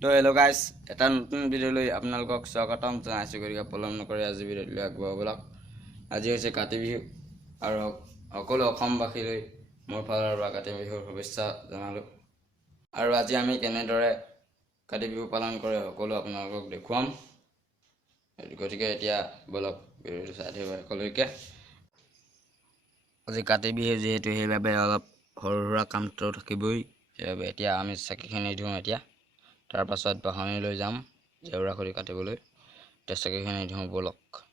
তো hello' guys, এটা নতুন ভিডিঅ'লৈ আপোনালোকক স্বাগতম জনাইছোঁ। গতিকে পলম নকৰি আজি ভিডিঅ'লৈ আগবঢ়াব ব'লক। আজি হৈছে কাতি বিহু আৰু সকলো অসমবাসীলৈ মোৰ ফালৰ পৰা কাতি বিহুৰ শুভেচ্ছা জনালোঁ। আৰু আজি আমি কেনেদৰে কাতি বিহু পালন কৰে সকলো আপোনালোকক দেখুৱাম। গতিকে এতিয়া ব'লক ভিডিঅ'টো চাই থাকিব সকলোকে। আজি কাতি বিহু যিহেতু সেইবাবে অলপ সৰু সুৰা কামটো থাকিবই। সেইবাবে এতিয়া আমি চাকিখিনি দিওঁ। এতিয়া তাৰ পাছত বাহনি লৈ যাম জেউৰা খৰি কাটিবলৈ। এতিয়া চাকিখিনি দিওঁ ব'লক।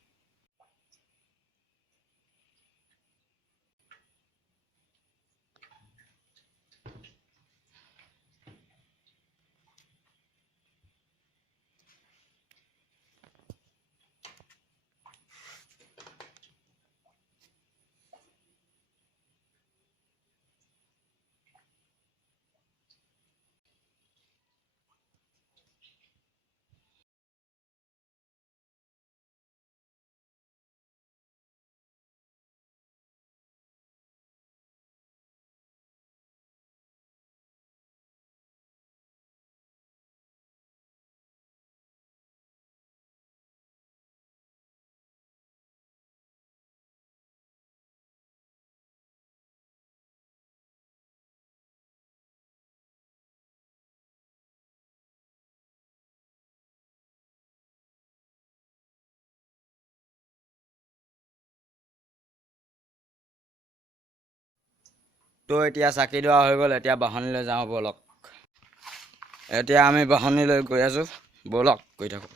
তো এতিয়া চাকি দোৱা হৈ গ'ল। এতিয়া বাহনিলৈ যাওঁ ব'লক। এতিয়া আমি বাহনিলৈ গৈ আছোঁ, ব'লক গৈ থাকোঁ।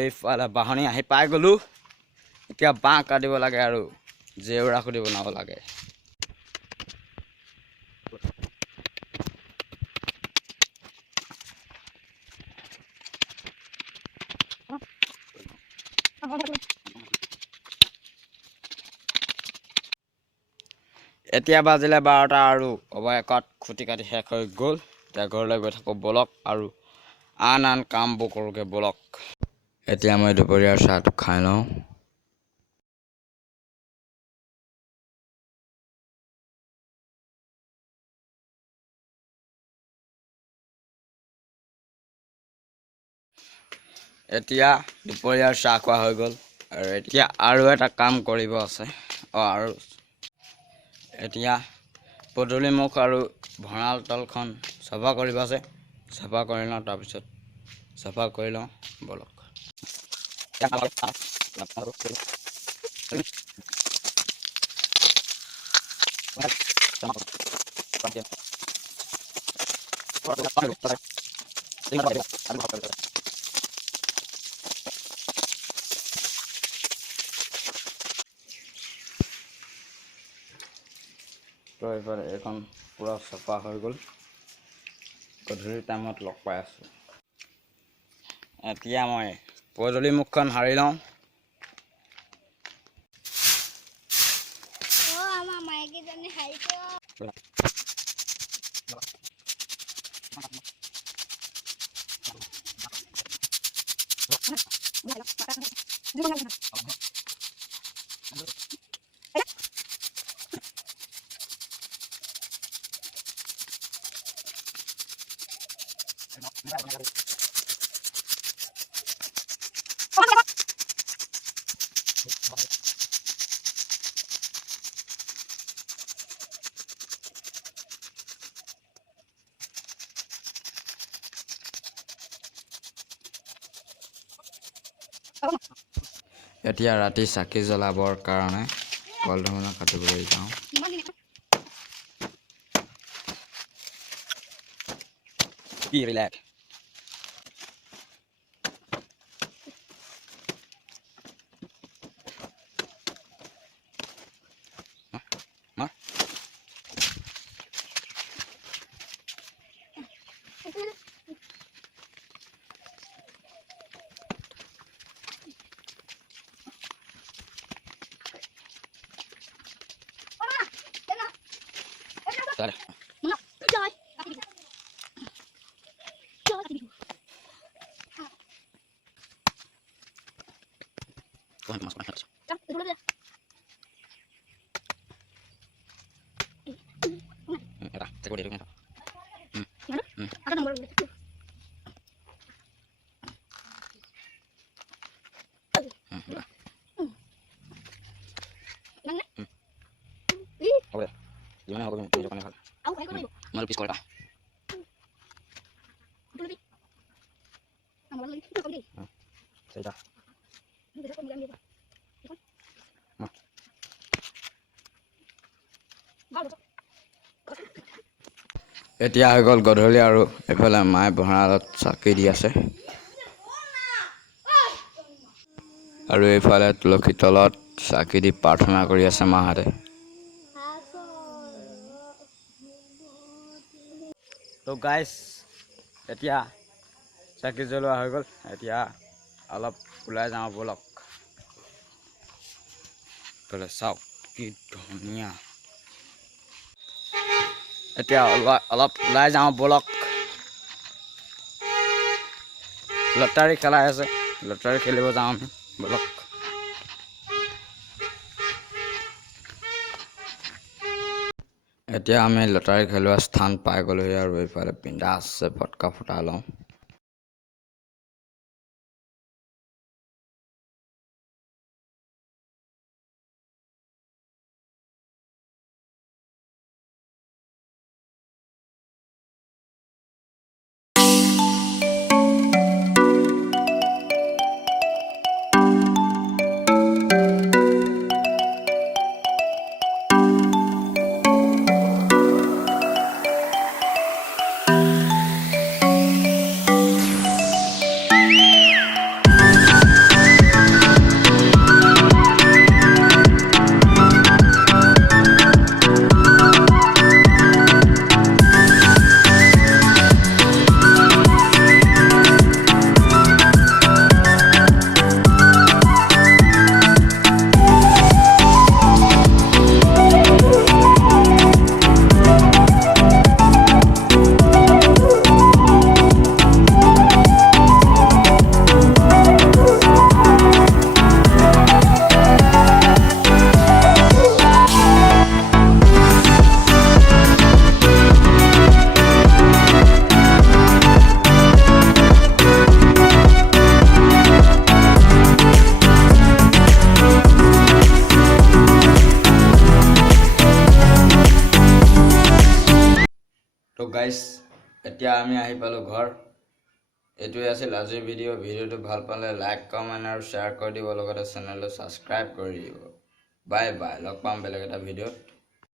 এইফালে বাহনি আহি পাই গ'লোঁ। এতিয়া বাঁহ কাটিব লাগে আৰু জেউৰা খুটি বনাব লাগে। এতিয়া বাজিলে 12টা আৰু অৱশেষত খুটি কাটি শেষ হৈ গ'ল। এতিয়া ঘৰলৈ গৈ থাকোঁ ব'লক আৰু আন কামবোৰ কৰোঁগৈ ব'লক। এতিয়া মই দুপৰীয়াৰ চাহটো খাই লওঁ। এতিয়া দুপৰীয়াৰ চাহ খোৱা হৈ গ'ল আৰু এতিয়া আৰু এটা কাম কৰিব আছে। আৰু এতিয়া পদূলিমুখ আৰু ভঁৰাল তলখন চাফা কৰিব আছে। চাফা কৰি লওঁ, তাৰপিছত চাফা কৰি লওঁ ব'লক। তো এইফালে এইখন পূৰা চাফা হৈ গ'ল। গধূলি টাইমত লগ পাই আছোঁ। এতিয়া মই পদূলি মুখখন সাৰি লওঁ। আমাৰ মাইকীজনী সাৰিছে। এতিয়া ৰাতি চাকি জ্বলাবৰ কাৰণে কলধমনা কাটিবলৈ যাওঁ। Start. Mana? Joy. Kati Bihu. Joy Kati Bihu. Kau masuk masuk. Kam, dulu deh. Era, cek dia dulu. Mana? Ada nomor dulu. Udah. Mana? Ih, Apa ya? Gimana aku tunjukkannya hal? aku kayak mana itu? Melukis kolka. Dulu deh. Nomor lagi. Itu kamu deh. Sudah. Ini besok kamu bilang gitu. Baru besok. এতিয়া হৈ গ'ল গধূলি আৰু এইফালে মায়ে ভঁৰালত চাকি দি আছে আৰু এইফালে তুলসী তলত চাকি দি প্ৰাৰ্থনা কৰি আছে মাহঁতে তো গাইছ এতিয়া চাকি জ্বলোৱা হৈ গ'ল এতিয়া অলপ ওলাই যাওঁ ব'লক এইফালে চাওক কি ধুনীয়া এতিয়া অলপ ওলাই যাওঁ ব'লক লটাৰী খেলাই আছে লটাৰী খেলিব যাওঁ আমি ব'লক এতিয়া আমি লটাৰী খেলোৱা স্থান পাই গ'লোহি আৰু এইফালে পিন্ধা আছে ফটকা ফুটাই লওঁ তো গাইছ এতিয়া আমি আহি পালোঁ ঘৰ এইটোৱে আছিল আজিৰ ভিডিঅ'টো ভাল পালে লাইক কমেণ্ট আৰু শ্বেয়াৰ কৰি দিব লগতে চেনেলটো ছাবস্ক্ৰাইব কৰি দিব বাই বাই লগ পাম বেলেগ এটা ভিডিঅ'ত